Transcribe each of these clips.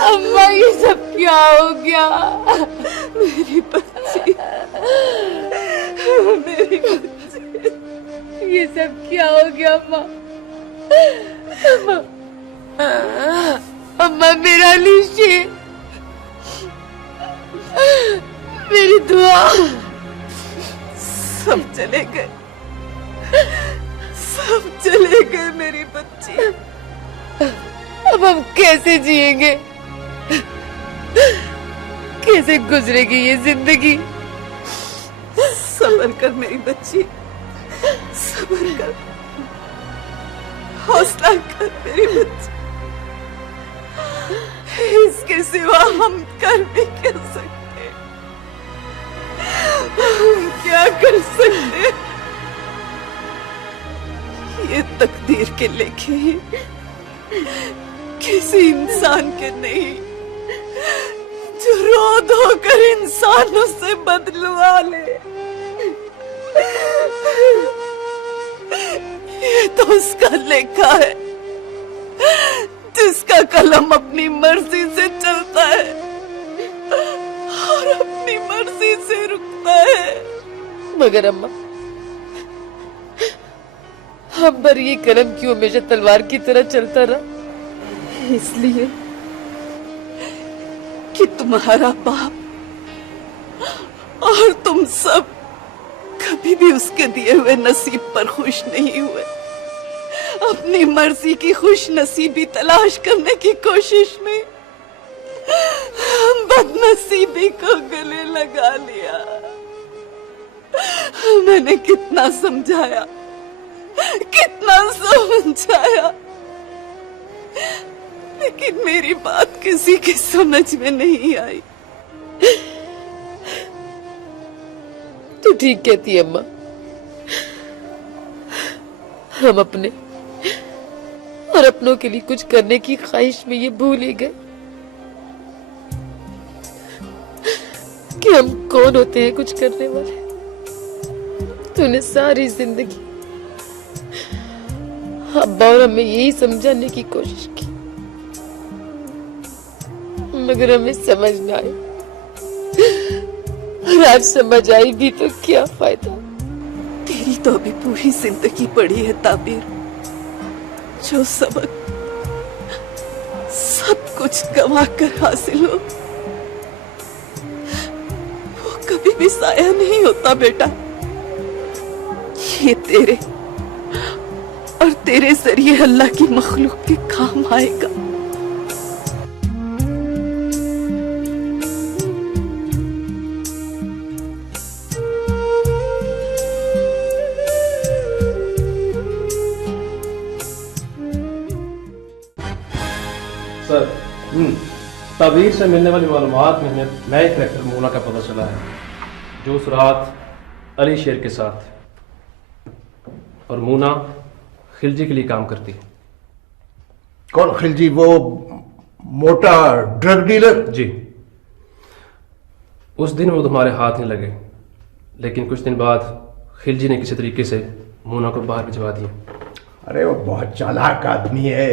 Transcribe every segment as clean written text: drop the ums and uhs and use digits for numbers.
अम्मा ये सब क्या हो गया? मेरी बच्ची, मेरी बच्ची, ये सब क्या हो गया अम्मा? अम्मा, अम्मा मेरा लीजिए, मेरी दुआ। सब चले गए, सब चले गए मेरी बच्ची। अब हम कैसे जिएंगे? कैसे गुजरेगी ये जिंदगी? सब्र कर मेरी बच्ची, सब्र कर, हौसला कर मेरी बच्ची। इसके सिवा हम कर भी क्या सकते? हम क्या कर सकते? ये तकदीर के लेखे ही किसी इंसान के नहीं, जो रो धोकर इंसानों से बदलवा ले। ये तो उसका लेखा है, जिसका कलम अपनी मर्जी से चलता है और अपनी मर्जी से रुकता है। मगर अम्मा, हम पर ये कलम क्यों हमेशा तलवार की तरह चलता रहा? इसलिए कि तुम्हारा बाप और तुम सब कभी भी उसके दिए हुए नसीब पर खुश नहीं हुए। अपनी मर्जी की खुश नसीबी तलाश करने की कोशिश में बदनसीबी को गले लगा लिया। मैंने कितना समझाया, कितना समझाया, लेकिन मेरी बात किसी की समझ में नहीं आई। तू ठीक कहती है अम्मा, हम अपने और अपनों के लिए कुछ करने की ख्वाहिश में ये भूल ही गए कि हम कौन होते हैं कुछ करने वाले। तूने सारी जिंदगी अब्बा और हमें यही समझाने की कोशिश की, मगर हमें समझ न आए। और आज समझ आई भी तो क्या फायदा? तेरी तो अभी पूरी जिंदगी पड़ी है ताबीर, जो सबक सब कुछ गंवा कर हासिल हो वो कभी भी साया नहीं होता बेटा। ये तेरे और तेरे जरिए अल्लाह की मखलूक के काम आएगा। सर, ताबीर से मिलने वाली मालूमात में हमें नए करैक्टर मूना का पता चला है, जो उस रात अली शेर के साथ, और मूना खिलजी के लिए काम करती है। कौन खिलजी? वो मोटा ड्रग डीलर? जी। उस दिन वो तुम्हारे हाथ नहीं लगे, लेकिन कुछ दिन बाद खिलजी ने किसी तरीके से मूना को बाहर भिजवा दिया। अरे वो बहुत चालाक आदमी है,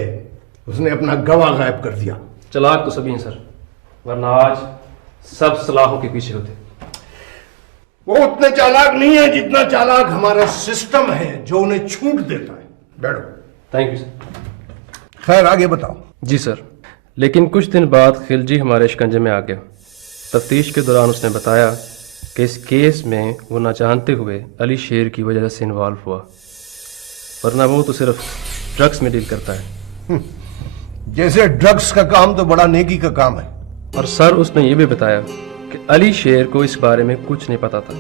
उसने अपना गवाह गायब कर दिया। चालाक तो सभी हैं सर, वरना आज सब सलाहों के पीछे होते। वो उतने चालाक नहीं है जितना चालाक हमारा सिस्टम है, जो उन्हें छूट देता है। बैठो। Thank you sir. खैर आगे बताओ। जी सर, लेकिन कुछ दिन बाद खिलजी हमारे शिकंजे में आ गया। तफ्तीश के दौरान उसने बताया कि इस केस में वो ना जानते हुए अली शेर की वजह से इन्वॉल्व हुआ, वरना वो तो सिर्फ ड्रग्स में डील करता है। जैसे ड्रग्स का काम तो बड़ा नेकी का काम है। और सर उसने ये भी बताया कि अली शेर को इस बारे में कुछ नहीं पता था।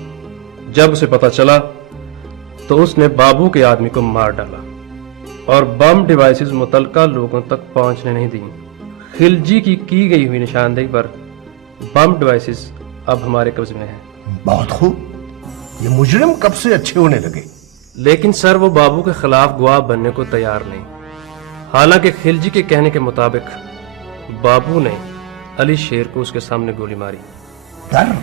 जब उसे पता चला तो उसने बाबू के आदमी को मार डाला और बम डिवाइसेस मुतलका लोगों तक पहुंचने नहीं दी। खिलजी की गई हुई निशानदेही पर बम डिवाइसेस अब हमारे कब्जे में हैं। बहुत खूब। ये मुजरिम कब से अच्छे होने लगे। लेकिन सर वो बाबू के खिलाफ गवाह बनने को तैयार नहीं। हालांकि खिलजी के कहने के मुताबिक बाबू ने अली शेर को उसके सामने गोली मारी। डर,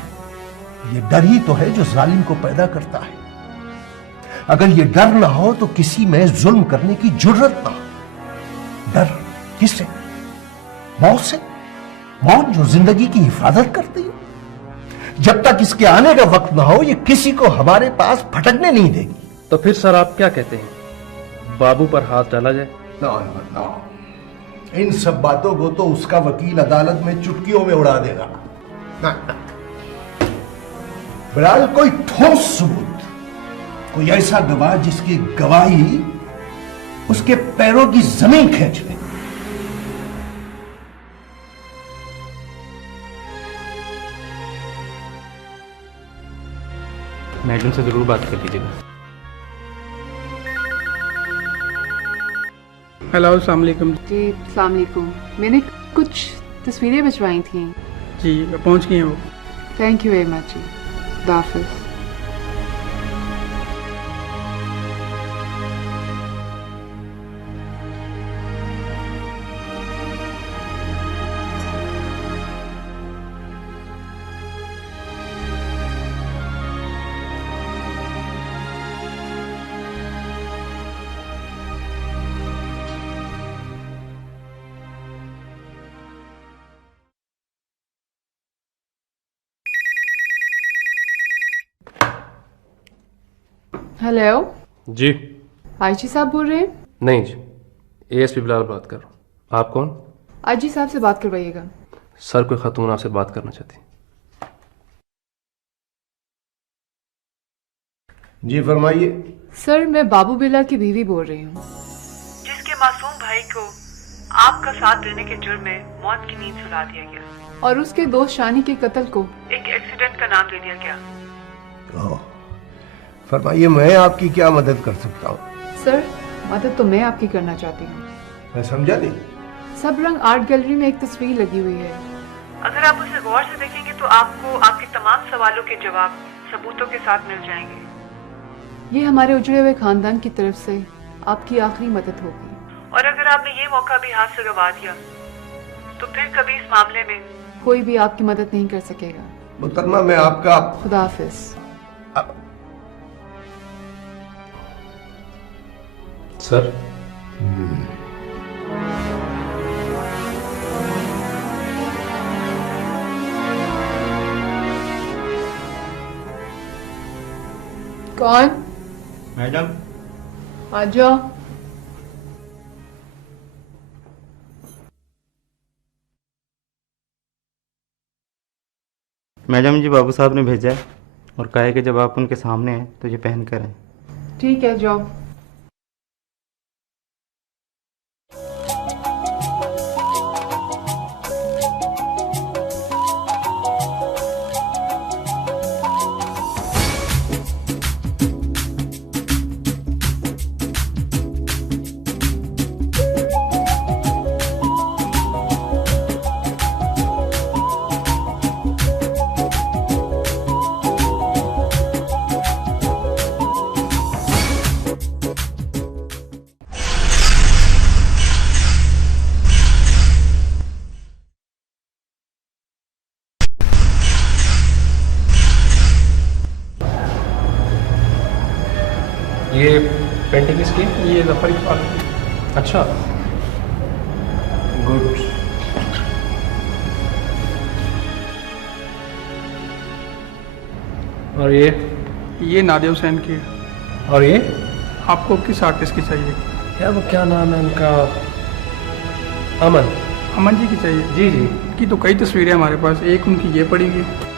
ये डर ही तो है जो जालिम को पैदा करता है। अगर ये डर ना हो तो किसी में जुल्म करने की जुर्रत ना हो। डर किससे? मौत से? मौत जो जिंदगी की हिफाजत करती है। जब तक इसके आने का वक्त ना हो, ये किसी को हमारे पास भटकने नहीं देगी। तो फिर सर आप क्या कहते हैं, बाबू पर हाथ डाला जाए? ना ना ना, इन सब बातों को तो उसका वकील अदालत में चुटकियों में उड़ा देगा। ना, ना। बहरहाल कोई ठोस सबूत, कोई ऐसा गवाह जिसकी गवाही उसके पैरों की जमीन खींच ले। मैडम से जरूर बात कर लीजिएगा। हेलो, अस्सलाम वालेकुम। जी अस्सलाम वालेकुम। मैंने कुछ तस्वीरें भिजवाई थी। जी पहुंच गए हैं वो। थैंक यू वेरी मच जी। खुदा हाफिज़। हेलो, जी आईजी साहब बोल रहे हैं? नहीं जी, एएसपी बिलाल बात कर रहा हूँ। आप कौन? आईजी साहब से बात करवाइएगा। सर कोई खातून आपसे बात करना चाहती। जी फरमाइए। सर, मैं बाबू बिला की बीवी बोल रही हूँ, जिसके मासूम भाई को आपका साथ देने के जुर्म में मौत की नींद सुला दिया गया और उसके दोस्त शानी के कत्ल को एक एक्सीडेंट का नाम दे दिया गया। ओह, फरमाइए, मैं आपकी क्या मदद कर सकता हूँ? सर, मदद तो मैं आपकी करना चाहती हूँ। मैं समझा नहीं। सब रंग आर्ट गैलरी में एक तस्वीर लगी हुई है। अगर आप उसे गौर से देखेंगे तो आपको आपके तमाम सवालों के जवाब सबूतों के साथ मिल जाएंगे। ये हमारे उजड़े हुए खानदान की तरफ से आपकी आखिरी मदद होगी। और अगर आपने ये मौका भी हाथ से गवा दिया तो फिर कभी इस मामले में कोई भी आपकी मदद नहीं कर सकेगा। मुहतरमा, मैं आपका खुदा हाफिज। सर कौन? मैडम, आ जाओ। मैडम जी बाबू साहब ने भेजा है और कहा है कि जब आप उनके सामने हैं तो ये पहन कर आए। ठीक है, जाओ। ये पेंटिंग किसकी? ये जफर इकबाल। अच्छा, गुड। और ये नादिया हुसैन की है। और ये आपको किस आर्टिस्ट की चाहिए? यार वो क्या नाम है उनका? अमन। अमन जी की चाहिए? जी जी। की तो कई तस्वीरें हमारे पास, एक उनकी ये पड़ी हुई।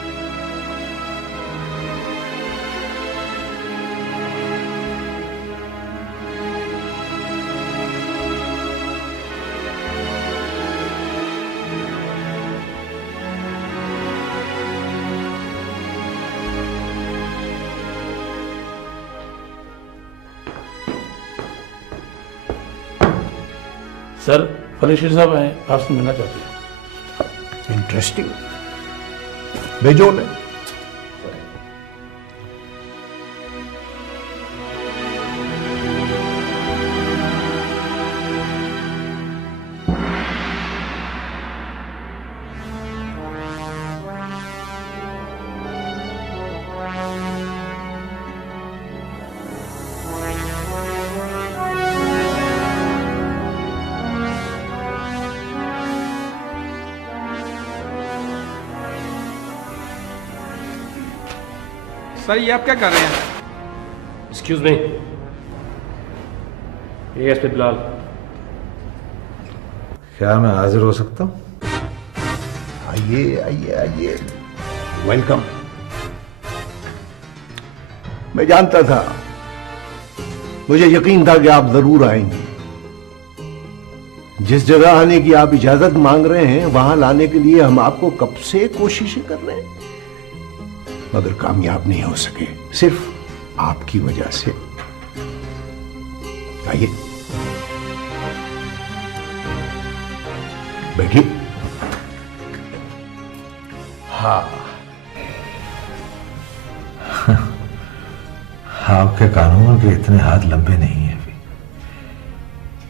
सर, फरीशेर साहब हैं, आपसे मिलना चाहते हैं। इंटरेस्टिंग, भेजो उन्हें। सर ये आप क्या कर रहे हैं? एक्सक्यूज मी, ये एस पी बिलाल। क्या मैं हाजिर हो सकता हूँ? आइए आइए आइए, वेलकम। मैं जानता था, मुझे यकीन था कि आप जरूर आएंगे। जिस जगह आने की आप इजाजत मांग रहे हैं वहां लाने के लिए हम आपको कब से कोशिशें कर रहे हैं, मगर कामयाब नहीं हो सके, सिर्फ आपकी वजह से। आइए बैठिए। हाँ, आपके कानून के इतने हाथ लंबे नहीं हैं अभी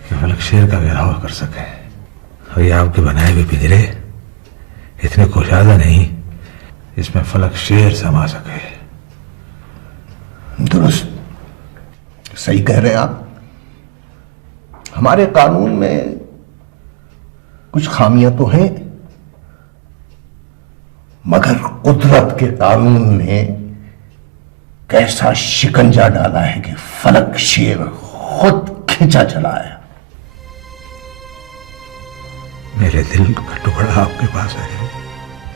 कि फलक शेर का घेराव कर सके, और ये आपके बनाए हुए पिंजरे इतने कुशादा नहीं इसमें फलक शेर समा सके। दुरुस्त, सही कह रहे हैं आप। हमारे कानून में कुछ खामियां तो हैं, मगर कुदरत के कानून ने कैसा शिकंजा डाला है कि फलक शेर खुद खींचा चला आया। मेरे दिल का टुकड़ा आपके पास है।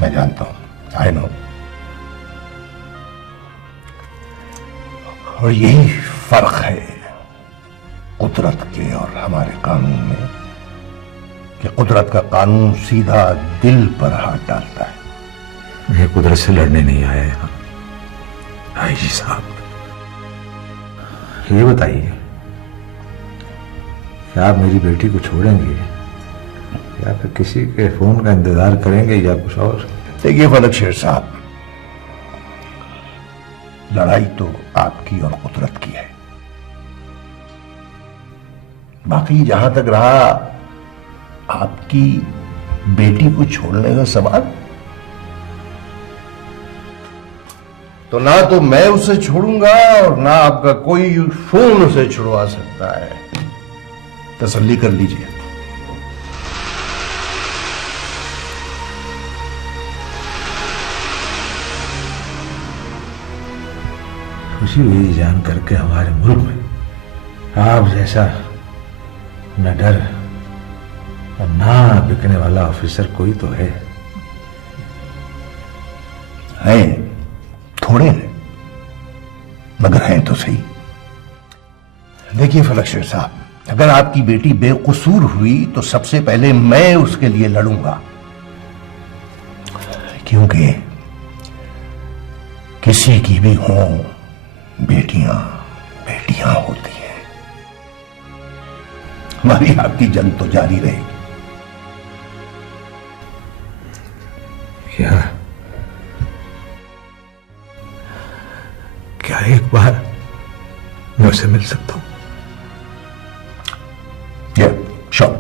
मैं जानता हूं, आई नो। और यही फर्क है कुदरत के और हमारे कानून में, कि कुदरत का कानून सीधा दिल पर हाथ डालता है। मैं कुदरत से लड़ने नहीं आया यहाँ। आईजी साहब, ये बताइए क्या आप मेरी बेटी को छोड़ेंगे या फिर किसी के फोन का इंतजार करेंगे या कुछ और? देखिए फलक शेर साहब, लड़ाई तो आपकी और कुदरत की है। बाकी जहां तक रहा आपकी बेटी को छोड़ने का सवाल, तो ना तो मैं उसे छोड़ूंगा और ना आपका कोई फोन उसे छुड़वा सकता है। तसल्ली कर लीजिए। खुशी हुई जान करके हमारे मुल्क में आप जैसा न डर और ना बिकने वाला ऑफिसर कोई तो है। थोड़े हैं, मगर हैं तो सही। देखिए फलक शेर साहब, अगर आपकी बेटी बेकसूर हुई तो सबसे पहले मैं उसके लिए लड़ूंगा, क्योंकि किसी की भी हो बेटियां बेटियां होती हैं। हमारी आपकी जंग तो जारी रहेगी। क्या एक बार मैं उसे मिल सकता हूं? श्योर।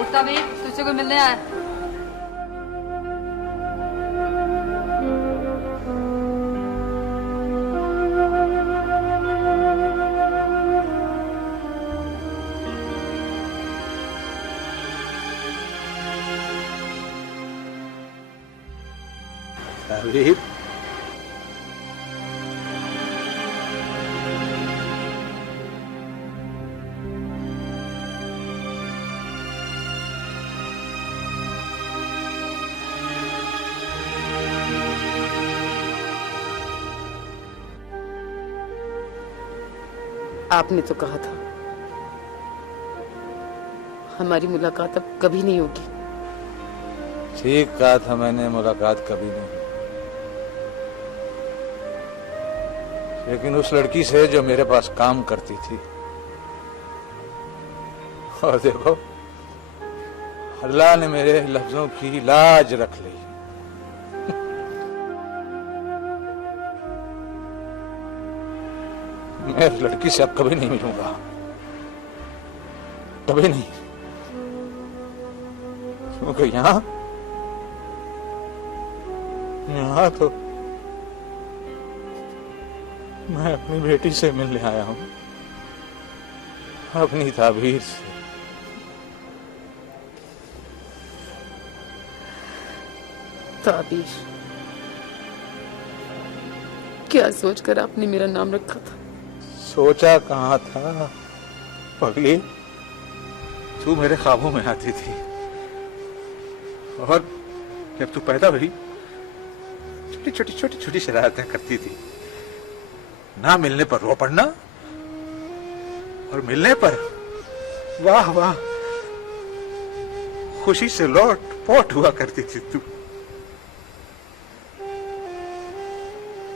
उठता भी, तुझसे कोई मिलने आया। तारीफ आपने तो कहा था हमारी मुलाकात अब कभी नहीं होगी। ठीक कहा था मैंने, मुलाकात कभी नहीं, लेकिन उस लड़की से जो मेरे पास काम करती थी। और देखो, अल्लाह ने मेरे लफ्जों की लाज रख ली। मैं उस लड़की से अब कभी नहीं मिलूंगा, कभी नहीं, क्योंकि यहाँ मैं अपनी बेटी से मिलने आया हूं, अपनी ताबीर से। ताबीर? क्या सोचकर आपने मेरा नाम रखा था? सोचा कहाँ था पगली, तू मेरे ख्वाबों में आती थी और जब तू पैदा हुई छोटी छोटी शरारतें करती थी। ना मिलने पर रो पड़ना और मिलने पर वाह वाह खुशी से लौट पोट हुआ करती थी तू।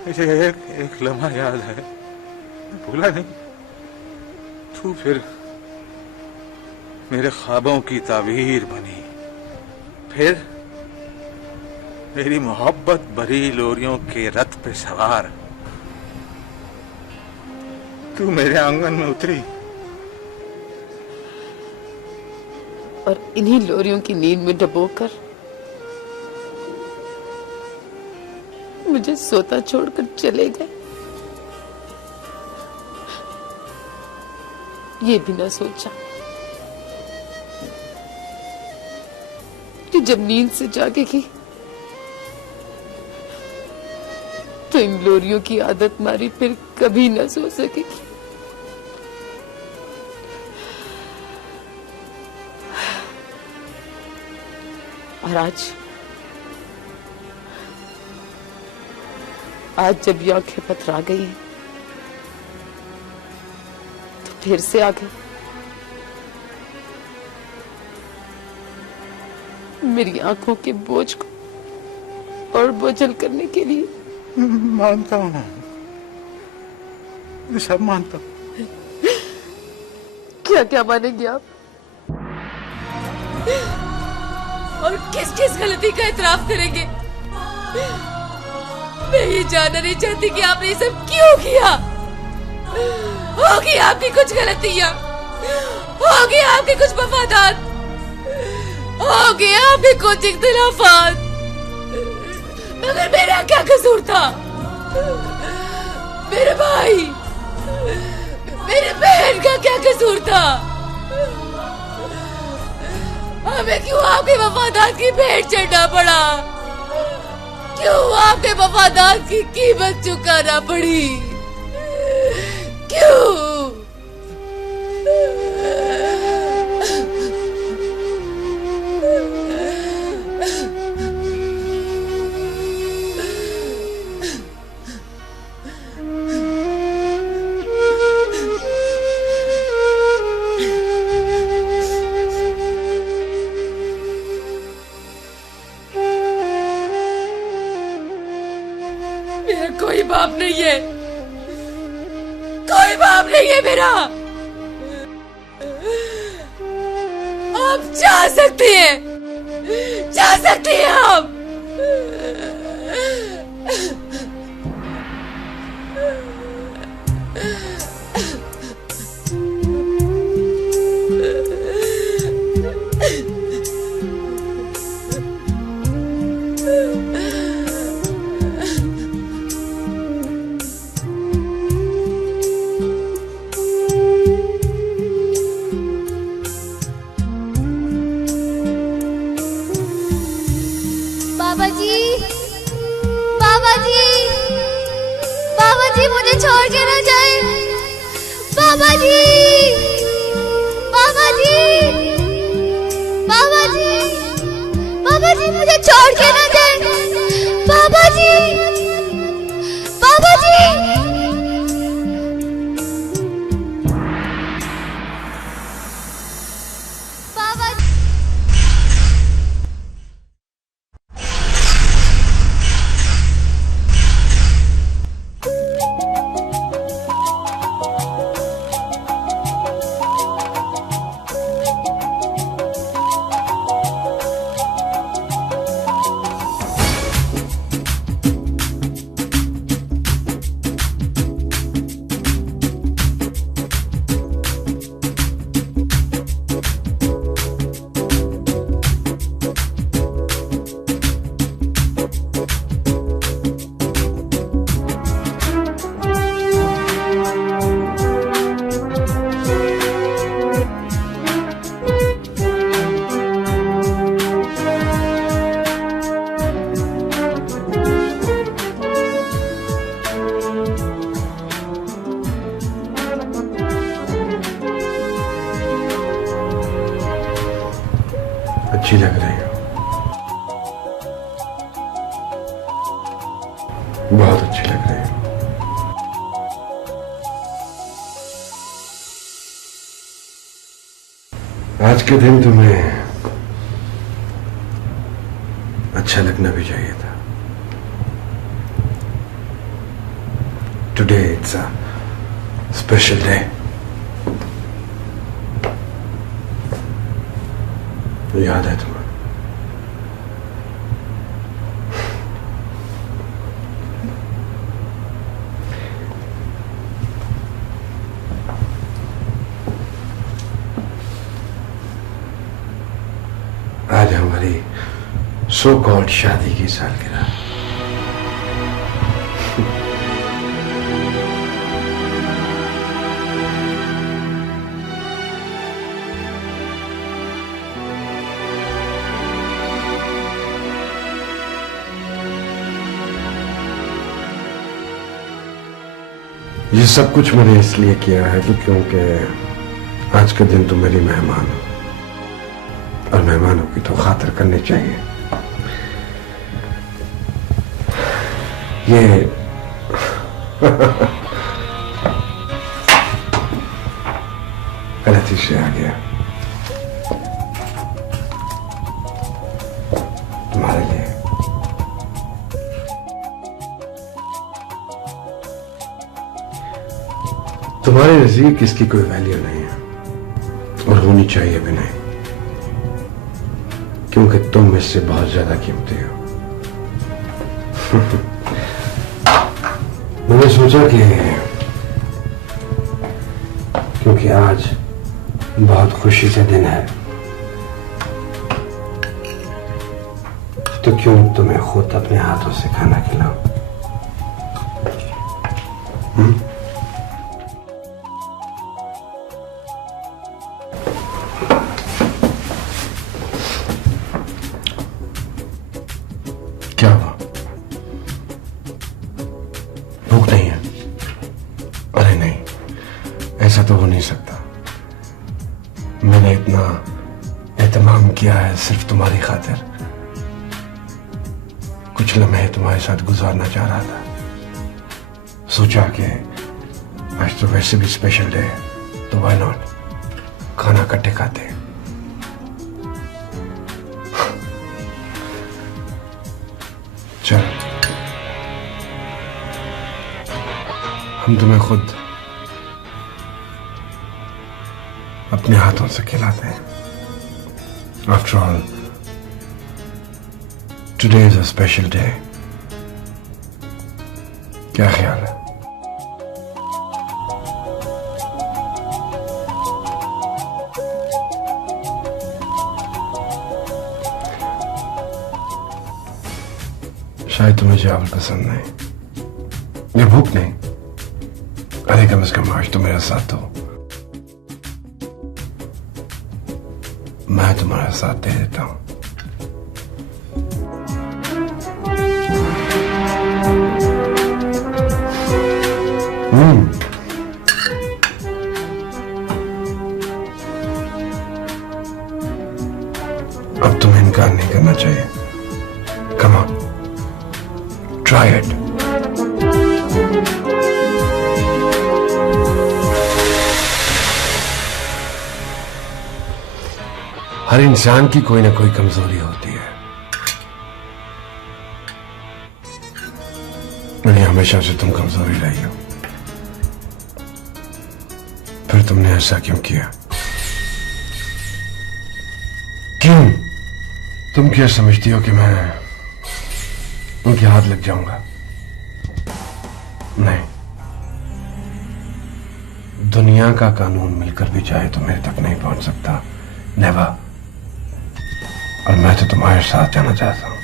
मुझे एक लम्हा याद है, भूला नहीं। तू फिर मेरे ख्वाबों की ताबीर बनी, फिर मेरी मोहब्बत भरी लोरियों के रथ पे सवार तू मेरे आंगन में उतरी और इन्हीं लोरियों की नींद में डुबोकर मुझे सोता छोड़कर चले गए। ये भी ना सोचा कि जब नींद से जागेगी तो इन लोरियों की आदत मारी फिर कभी ना सो सकेगी। और आज जब ये आंखें पथरा गई हैं तो फिर से आ गई मेरी आंखों के बोझ को और बोझल करने के लिए। मानता हूं मैं सब मानता हूं। क्या क्या मानेंगे आप? और किस किस गलती का इतराफ करेंगे? मैं ये जानना नहीं चाहती कि आपने ये सब क्यों किया। होगी आपकी कुछ गलतियां, होगी आपके कुछ मफादात, होगी आपके कुछ इख्तिलाफात, मगर मेरा क्या कसूर था? मेरे भाई, मेरे बहन का क्या कसूर था? हमें क्यों आपके वफादात की भेंट चढ़ना पड़ा? क्यों आपके वफादात की कीमत चुकाना पड़ी? क्यों? कोई बाप नहीं है, कोई बाप नहीं है मेरा। आप जा सकते हैं, जा सकते हैं आप। मुझे छोड़ के ना जाए। बाबा जी, बाबा जी, बाबा जी, बाबा जी मुझे छोड़ के ना जाए। बाबा जी, बाबा जी। बहुत अच्छी लग रही है। आज के दिन तुम्हें अच्छा लगना भी चाहिए था। Today it's a special day. याद है तुम्हें? आज हमारी सो कॉल्ड शादी की सालगिरह। ये सब कुछ मैंने इसलिए किया है कि क्योंकि आज के दिन तुम मेरी मेहमान हो, और मेहमानों की तो खातिर करनी चाहिए। ये गलती से आ गया तुम्हारे लिए। तुम्हारे नजदीक इसकी कोई वैल्यू नहीं है, और होनी चाहिए भी नहीं, क्योंकि तुम इससे बहुत ज्यादा कीमती हो। मैंने सोचा कि क्योंकि आज बहुत खुशी से दिन है, तो क्यों तुम्हें खुद अपने हाथों से खाना खिलाऊं? क्या हुआ? भूख नहीं है? अरे नहीं, ऐसा तो हो नहीं सकता। मैंने इतना एहतमाम किया है सिर्फ तुम्हारी खातिर। कुछ लम्हे तुम्हारे साथ गुजारना चाह रहा था। सोचा कि आज तो वैसे भी स्पेशल डे है, तो व्हाई नॉट खाना इकट्ठे खाते हैं। चल, हम तुम्हें खुद अपने हाथों से खिलाते हैं। After all, today is a special day. क्या ख्याल है? शायद तुम्हें चावल पसंद नहीं, ये भूख नहीं। अरे कम से कम आज तो मेरे साथ हो, मैं तुम्हारा साथ दे देता हूं। अब तुम्हें इनकार नहीं करना चाहिए। Come on, try it. हर इंसान की कोई ना कोई कमजोरी होती है। मैंने हमेशा से तुम कमजोरी रही हो, फिर तुमने ऐसा क्यों किया? क्यों? तुम क्या समझती हो कि मैं उनके हाथ लग जाऊंगा? नहीं, दुनिया का कानून मिलकर भी चाहे तो मेरे तक नहीं पहुंच सकता। नेवर। और मैं तो तुम्हारे साथ जाना चाहता हूं,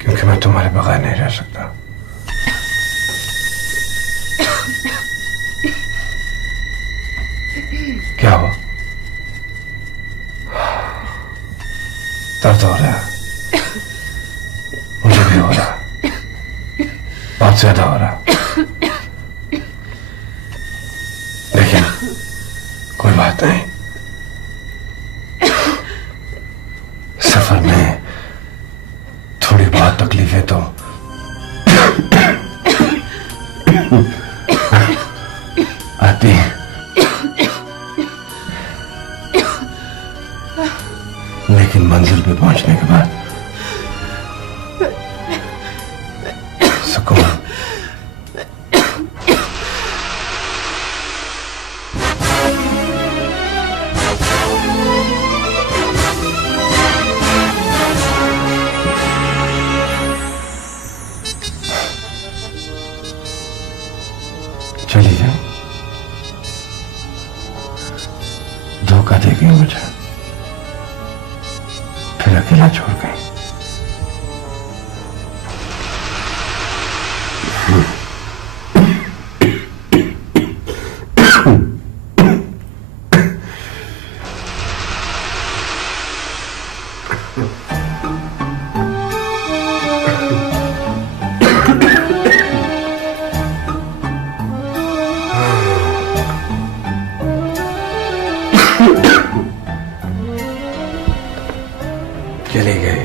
क्योंकि मैं तुम्हारे बगैर नहीं रह सकता। क्या हुआ? दर्द हो रहा है? मुझे भी हो रहा, बहुत ज्यादा हो रहा। लेकिन कोई बात नहीं, सफर में थोड़ी बहुत तकलीफें तो आती हैं, लेकिन मंजिल पे पहुंचने के बाद सुकून। चली जाए, धोखा दे गई मुझे, फिर अकेला छोड़ गई। चली गई।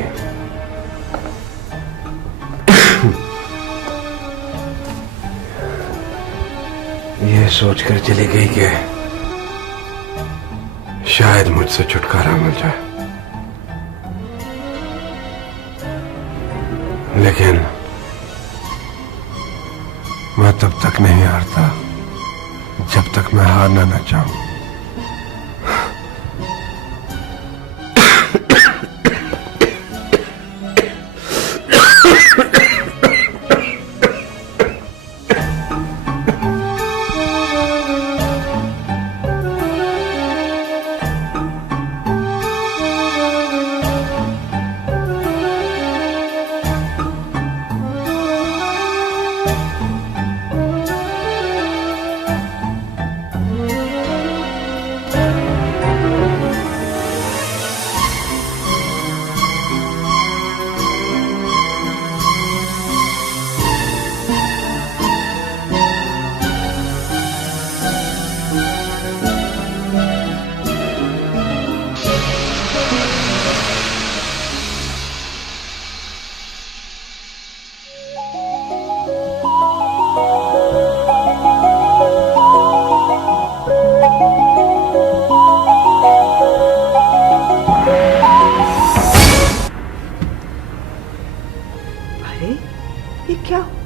ये सोचकर चली गई कि शायद मुझसे छुटकारा मिल जाए, लेकिन मैं तब तक नहीं हारता जब तक मैं हारना न चाहूं।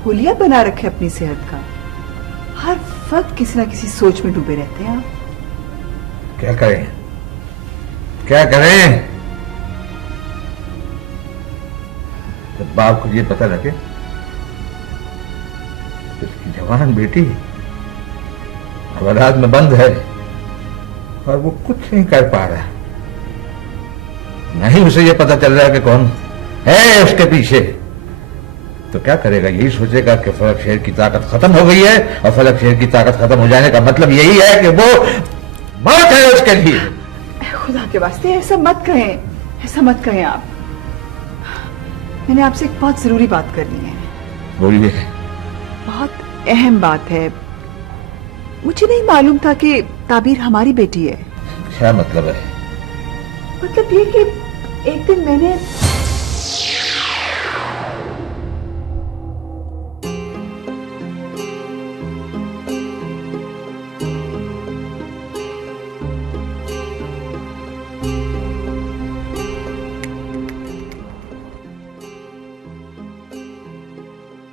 हुलिया बना रखे अपनी सेहत का, हर वक्त किसी ना किसी सोच में डूबे रहते हैं आप। क्या करें, क्या करें? जब बाप को ये पता लगे उसकी जवान बेटी अवलाद में बंद है और वो कुछ नहीं कर पा रहा, नहीं उसे ये पता चल रहा है कि कौन है उसके पीछे, तो क्या करेगा? यही सोचेगा कि फलक शेर की ताकत खत्म हो गई है, और फलक शेर की ताकत खत्म हो जाने का मतलब यही है कि वो मौत है उसके लिए। खुदा के वास्ते ऐसा मत कहें, ऐसा मत कहें आप। मैंने आपसे एक बहुत जरूरी बात करनी है। बोलिए। बहुत अहम बात है। मुझे नहीं मालूम था कि ताबीर हमारी बेटी है। क्या मतलब है? मतलब ये कि एक दिन मैंने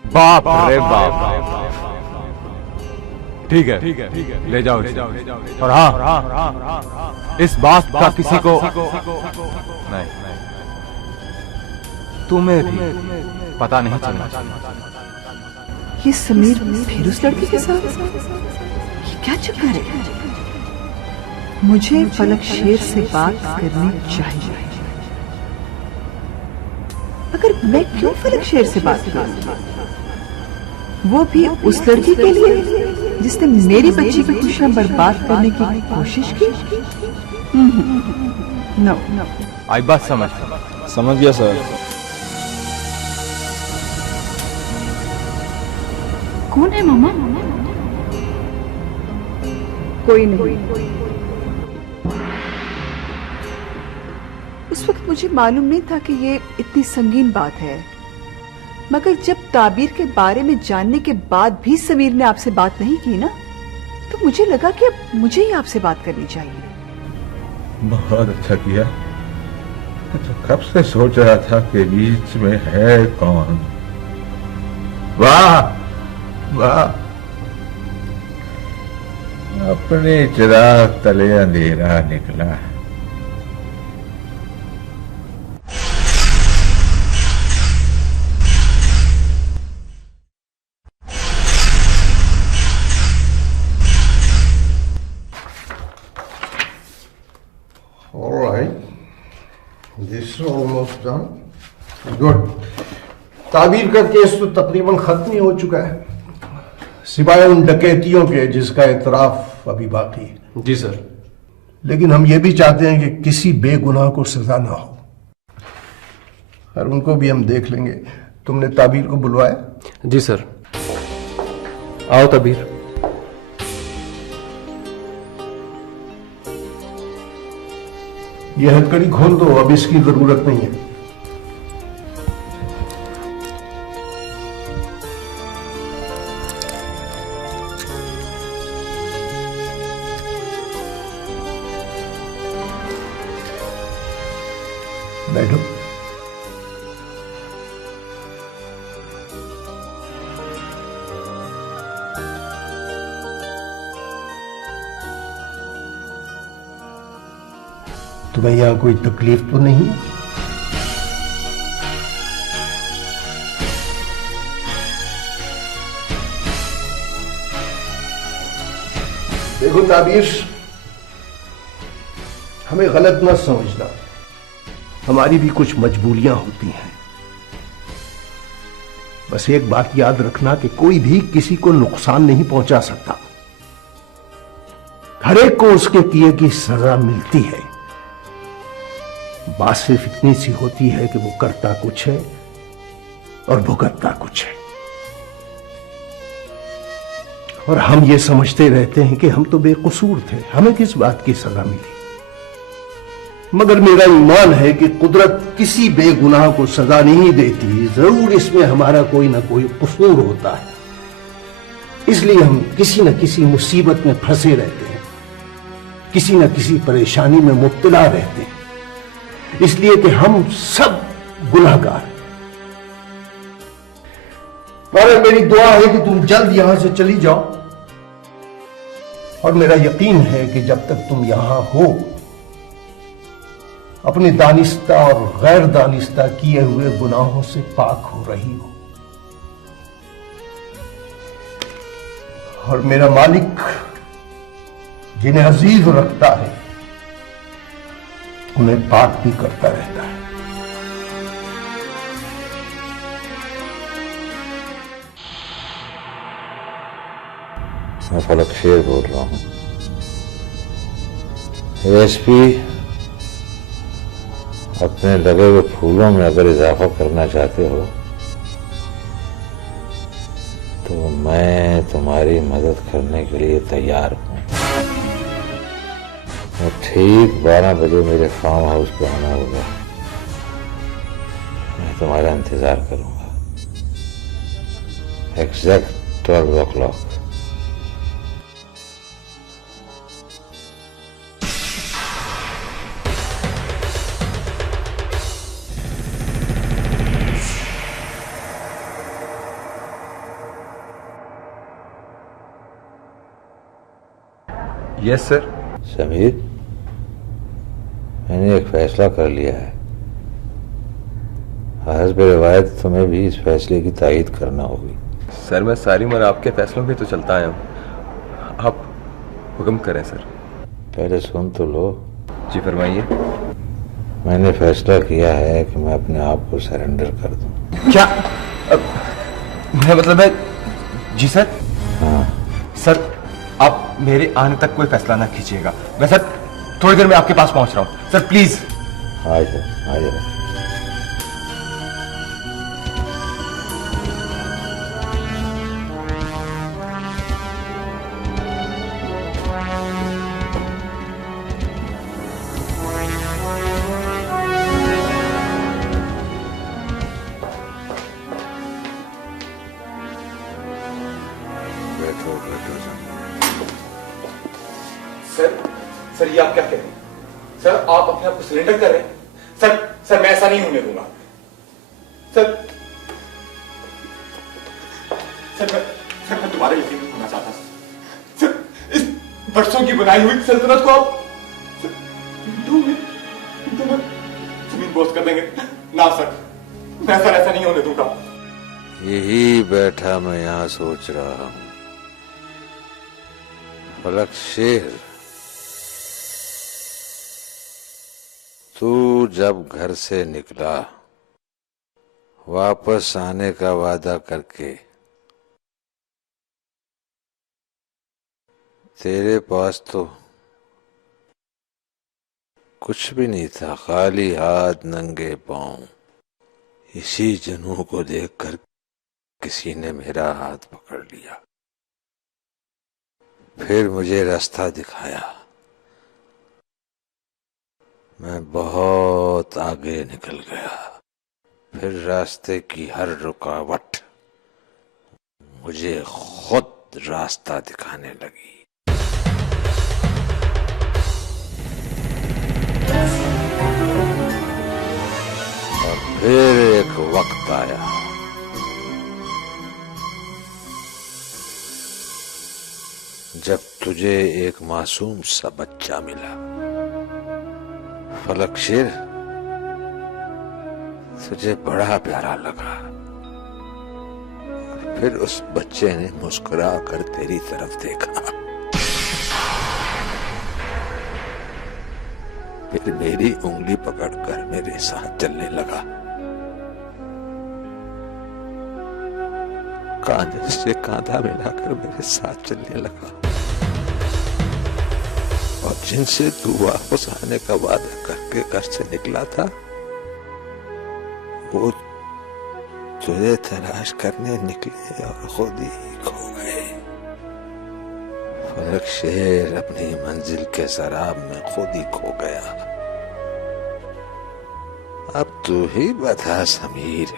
बाप रे बाप। ठीक है, ले जाओ इसे। और हाँ, इस बात का किसी को नहीं, तुम्हें भी पता नहीं चलना चाहिए। ये समीर फिर उस लड़की के साथ? ये क्या चक्कर है? मुझे फलक शेर से बात करनी चाहिए। अगर मैं क्यों फलक शेर से बात करूं? वो भी उस लड़की के लिए जिसने मेरी बच्ची की खुशियां बर्बाद करने की कोशिश की। नो, आई बात समझ गया सर। कौन है मामा? कोई नहीं। उस वक्त मुझे मालूम नहीं था कि ये इतनी संगीन बात है। मगर जब ताबीर के बारे में जानने के बाद भी समीर ने आपसे बात नहीं की ना, तो मुझे लगा कि अब मुझे ही आपसे बात करनी चाहिए। बहुत अच्छा किया। तो कब से सोच रहा था कि बीच में है कौन। वाह वाह, अपने चिराग तले अंधेरा निकला। All right, this is almost done. Good. ताबीर का केस तो तकरीबन खत्म ही हो चुका है, सिवाय उन डकैतियों के जिसका इतराफ अभी बाकी है। जी सर। लेकिन हम ये भी चाहते हैं कि किसी बेगुनाह को सजा ना हो, और उनको भी हम देख लेंगे। तुमने ताबीर को बुलवाया? जी सर। आओ ताबीर। यह हथकड़ी खोल दो, अब इसकी जरूरत नहीं है। बैठो। तुम्हें यहां कोई तकलीफ तो नहीं? देखो ताबीर, हमें गलत न समझना, हमारी भी कुछ मजबूरियां होती हैं। बस एक बात याद रखना कि कोई भी किसी को नुकसान नहीं पहुंचा सकता। हर एक को उसके किए की सजा मिलती है। बात सिर्फ इतनी सी होती है कि वो करता कुछ है और भुगतता कुछ है, और हम ये समझते रहते हैं कि हम तो बेकसूर थे, हमें किस बात की सजा मिली। मगर मेरा ईमान है कि कुदरत किसी बेगुनाह को सजा नहीं देती, जरूर इसमें हमारा कोई ना कोई कसूर होता है। इसलिए हम किसी न किसी मुसीबत में फंसे रहते हैं, किसी न किसी परेशानी में मुब्तला रहते हैं, इसलिए कि हम सब गुनाहगार हैं। और मेरी दुआ है कि तुम जल्द यहां से चली जाओ, और मेरा यकीन है कि जब तक तुम यहां हो, अपने दानिस्ता और गैर दानिस्ता किए हुए गुनाहों से पाक हो रही हो। और मेरा मालिक जिन्हें अजीज रखता है, उन्हें पाक भी करता रहता है। मैं फलक शेर बोल रहा हूं। एएसपी, अपने लगे हुए फूलों में अगर इजाफा करना चाहते हो तो मैं तुम्हारी मदद करने के लिए तैयार हूं। मैं ठीक 12 बजे मेरे फार्म हाउस पे आना होगा। मैं तुम्हारा इंतजार करूंगा। Exact 12 o'clock। Yes sir. Sameer, मैंने एक फैसला कर लिया है। हस्ब रिवायत तुम्हें भी इस फैसले की तायीद करना होगी। सर, मैं सारी उम्र आपके फैसलों पे तो चलता आया हूँ, आप हुक्म करें सर। पहले सुन तो लो। जी फरमाइए। मैंने फैसला किया है कि मैं अपने आप को सरेंडर कर दूं। क्या? मेरा मतलब है। जी सर। हाँ सर, आप मेरे आने तक कोई फैसला ना कीजिएगा। मैं सर थोड़ी देर में आपके पास पहुंच रहा हूं सर, प्लीज। आ जाओ। ये आप क्या कह रहे हैं सर? आप अपने आप को सरेंडर कर रहे हैं? सर मैं ऐसा नहीं होने दूंगा सर। सर मैं दोबारा यकीन नहीं होना चाहता सर। इस बरसों की बनाई हुई सल्तनत को आप जमीन बोझ कर देंगे ना सर। मैं सर ऐसा नहीं होने दूंगा। यही बैठा मैं यहां सोच रहा हूं, फलक शेर, तू जब घर से निकला वापस आने का वादा करके, तेरे पास तो कुछ भी नहीं था, खाली हाथ नंगे पांव। इसी जनू को देखकर किसी ने मेरा हाथ पकड़ लिया, फिर मुझे रास्ता दिखाया। मैं बहुत आगे निकल गया, फिर रास्ते की हर रुकावट मुझे खुद रास्ता दिखाने लगी। और फिर एक वक्त आया जब तुझे एक मासूम सा बच्चा मिला। फलक शेर, तुझे बड़ा प्यारा लगा। और फिर उस बच्चे ने मुस्कुरा कर तेरी तरफ देखा, फिर मेरी उंगली पकड़कर मेरे साथ चलने लगा। कांधे से कांधा मिलाकर मेरे साथ चलने लगा। और जिनसे तू वापस आने का वादा करके घर से निकला था, वो तुझे तलाश करने निकले और खुद ही खो गए। फलक शेर अपनी मंजिल के शराब में खुद ही खो गया। अब तू ही बता समीर,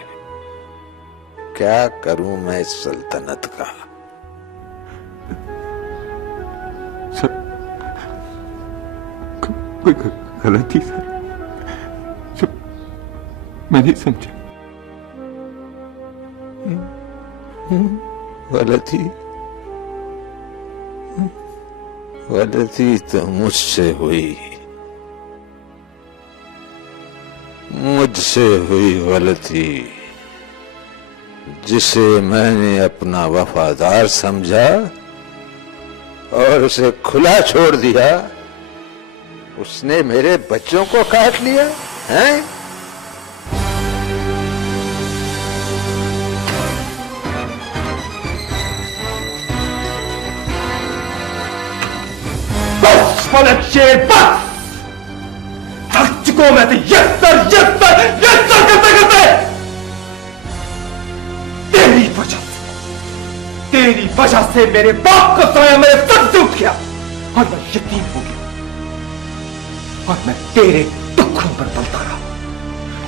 क्या करूं मैं इस सल्तनत का? सर कोई गलती सर, मैं नहीं समझा। गलती तो मुझसे हुई, मुझसे हुई गलती, जिसे मैंने अपना वफादार समझा और उसे खुला छोड़ दिया। उसने मेरे बच्चों को काट लिया हैं? बस फलक शेर, बस थक चुका मैं तो यस सर करते करते। तेरी वजह से मेरे बाप का साया मेरे सर से उठ गया और मैं यतीम हो गया। और मैं तेरे टुकड़ों पर पलता रहा।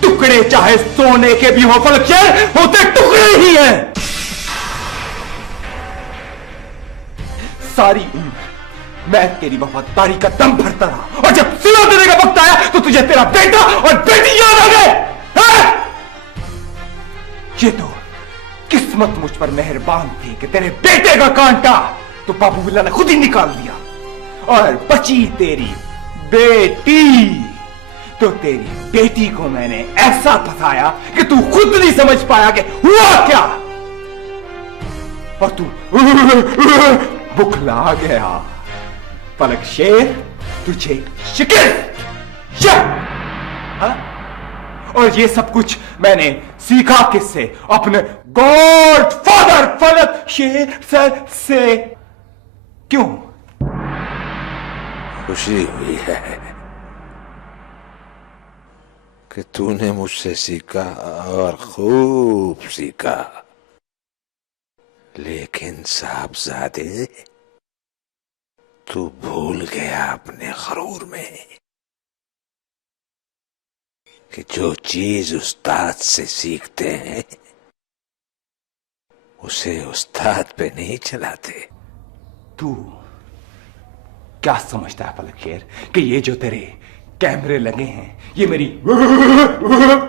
टुकड़े चाहे सोने के भी हो फलक शेर, होते टुकड़े ही हैं। सारी उम्र मैं तेरी वफादारी का दम भरता रहा, और जब सिला देने का वक्त आया तो तुझे तेरा बेटा और बेटी याद आ गए। ये तो किस्मत मुझ पर मेहरबान थी कि तेरे बेटे का कांटा तो बाबू बिल्ला ने खुद ही निकाल दिया, और बची तेरी बेटी। तो तेरी बेटी को मैंने ऐसा फंसाया कि तू खुद नहीं समझ पाया कि हुआ क्या, और तू बुखला गया। फलक शेर, तुझे शिकस्त। हाँ? और ये सब कुछ मैंने सीखा किससे? अपने गॉड फादर फलक शेर सर से। क्यों? खुशी हुई है कि तूने मुझसे सीखा और खूब सीखा, लेकिन साहबजादे, तू भूल गया अपने गरूर में कि जो चीज उस्ताद से सीखते हैं उसे उस्ताद पे नहीं चलाते। क्या समझता है फलक शेर कि ये जो तेरे कैमरे लगे हैं ये मेरी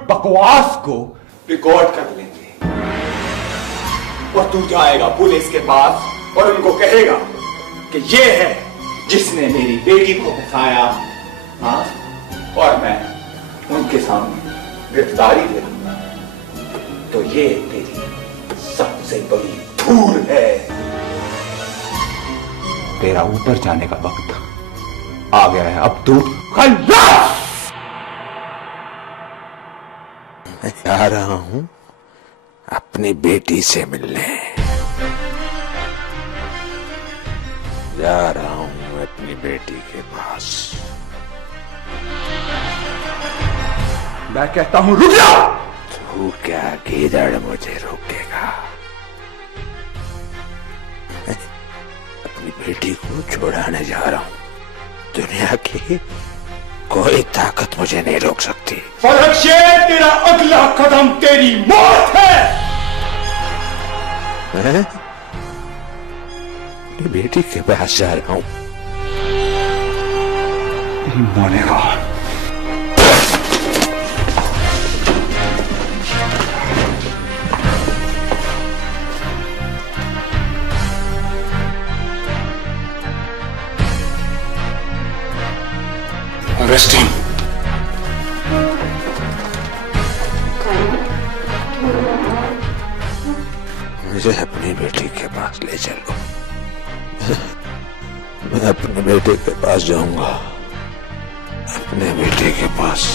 बकवास को रिकॉर्ड कर लेंगे और तू जाएगा पुलिस के पास और उनको कहेगा कि ये है जिसने मेरी बेटी को फंसाया, हाँ, और मैं उनके सामने गिरफ्तारी दे दूंगा। तो ये तेरी सबसे बड़ी धूल है। तेरा ऊपर जाने का वक्त आ गया है, अब तू खल्लास। मैं जा रहा हूं अपनी बेटी से मिलने, जा रहा हूं अपनी बेटी के पास। मैं कहता हूं रुक जा। तू क्या गीदड़ मुझे रोकेगा? मैं अपनी बेटी को छुड़ाने जा रहा हूं। दुनिया की कोई ताकत मुझे नहीं रोक सकती। फलक शेर, तेरा अगला कदम तेरी मौत है। मैं अपनी बेटी के पास जा रहा हूं। तेरी मौनेगा। Arrest him. मुझे अपनी बेटी के पास ले चलो। मैं अपने बेटे के पास जाऊंगा, अपने बेटे के पास।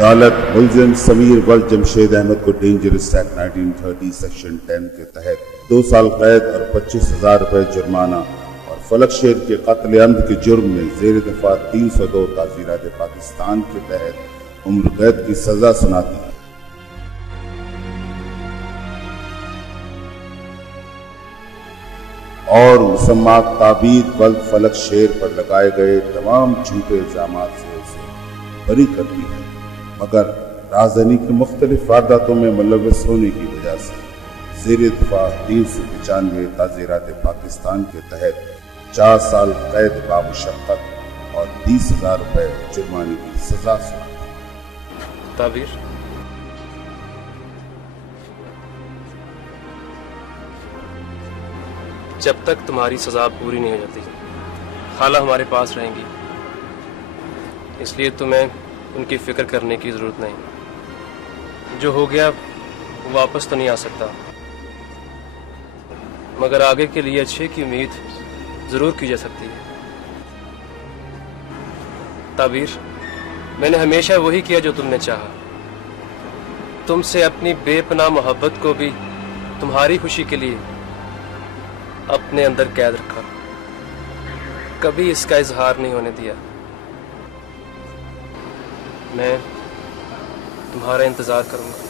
अदालत मुलजिम समीर वल जमशेद अहमद को डेंजरस एक्ट 1930 सेक्शन 10 के तहत 2 साल कैद और 25,000 रुपए जुर्माना और फलक शेर के कत्ल अमद के जुर्म में जेर दफा 302 ताज़ीरात पाकिस्तान के तहत उम्र कैद की सजा सुनाती है। और मुसम्मा ताबीद वल फलक शेर पर लगाए गए तमाम झूठे इल्जामात से उसे बरी करती है, मगर राजधानी की मुख्तलिफ वारदातों में मुलव्वस होने की वजह से ज़ेर दफा 395 ताज़ीरात पाकिस्तान के तहत 4 साल कैद बामुशक्कत और 20,000 रुपए जुर्माने की सजा सुनाई। ताबीर, जब तक तुम्हारी सजा पूरी नहीं हो जाती खाला हमारे पास रहेंगी, इसलिए तुम्हें उनकी फिक्र करने की जरूरत नहीं। जो हो गया वापस तो नहीं आ सकता, मगर आगे के लिए अच्छे की उम्मीद जरूर की जा सकती है। ताबीर, मैंने हमेशा वही किया जो तुमने चाहा। तुमसे अपनी बेपनाह मोहब्बत को भी तुम्हारी खुशी के लिए अपने अंदर कैद रखा, कभी इसका इजहार नहीं होने दिया। मैं तुम्हारा इंतजार करूंगा।